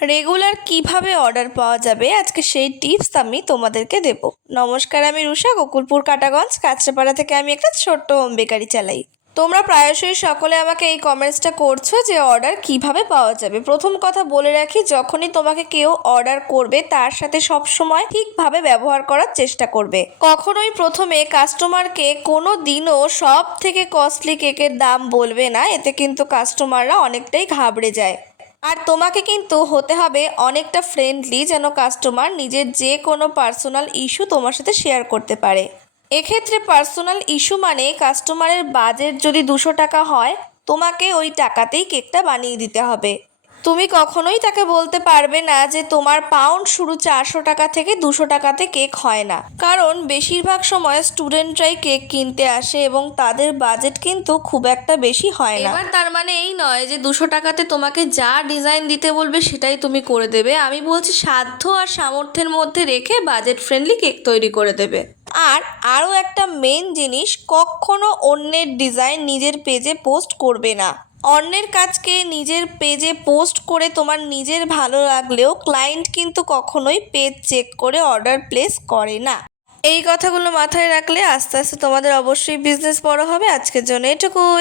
Regular কিভাবে order পাওয়া যাবে আজকে সেই টিপস আমি তোমাদেরকে দেব। নমস্কার, আমি রুষা, গোকুলপুর কাটাগঞ্জ কাঁচরাপাড়া থেকে আমি একটা ছোট্ট হোম বেকারি চালাই। তোমরা প্রায়শই সকলে আমাকে এই কমেন্টসটা করছো যে অর্ডার কিভাবে পাওয়া যাবে। প্রথম কথা বলে রাখি, যখনই তোমাকে কেউ অর্ডার করবে তার সাথে সবসময় ঠিকভাবে ব্যবহার করার চেষ্টা করবে। কখনোই প্রথমে কাস্টমারকে কোনো দিনও সব থেকে কস্টলি কেকের দাম বলবে না, এতে কিন্তু কাস্টমাররা অনেকটাই ঘাবড়ে যায়। আর তোমাকে কিন্তু হতে হবে অনেকটা ফ্রেন্ডলি, যেন কাস্টমার নিজের যে কোনো পার্সোনাল ইস্যু তোমার সাথে শেয়ার করতে পারে। এক্ষেত্রে পার্সোনাল ইস্যু মানে কাস্টমারের বাজেট যদি 200 টাকা হয়, তোমাকে ওই টাকাতেই কেকটা বানিয়ে দিতে হবে। তুমি কখনোই তাকে বলতে পারবে না যে তোমার পাউন্ড শুরু 400 টাকা থেকে 200 টাকাতে কেক হয় না, কারণ বেশিরভাগ সময় স্টুডেন্টরাই কেক কিনতে আসে এবং তাদের বাজেট কিন্তু খুব একটা বেশি হয় না। এবার তার মানে এই নয় যে 200 টাকাতে তোমাকে যা ডিজাইন দিতে বলবে সেটাই তুমি করে দেবে। আমি বলছি সাধ্য আর সামর্থ্যের মধ্যে রেখে বাজেট ফ্রেন্ডলি কেক তৈরি করে দেবে। আর আরও একটা মেন জিনিস, কখনো অন্যের ডিজাইন নিজের পেজে পোস্ট করবে না। অন্যের কাজকে নিজের পেজে পোস্ট করে তোমার নিজের ভালো লাগলেও ক্লায়েন্ট কিন্তু কখনোই পেজ চেক করে অর্ডার প্লেস করে না। এই কথাগুলো মাথায় রাখলে আস্তে আস্তে তোমাদের অবশ্যই বিজনেস বড় হবে। আজকের জন্য এটুকুই।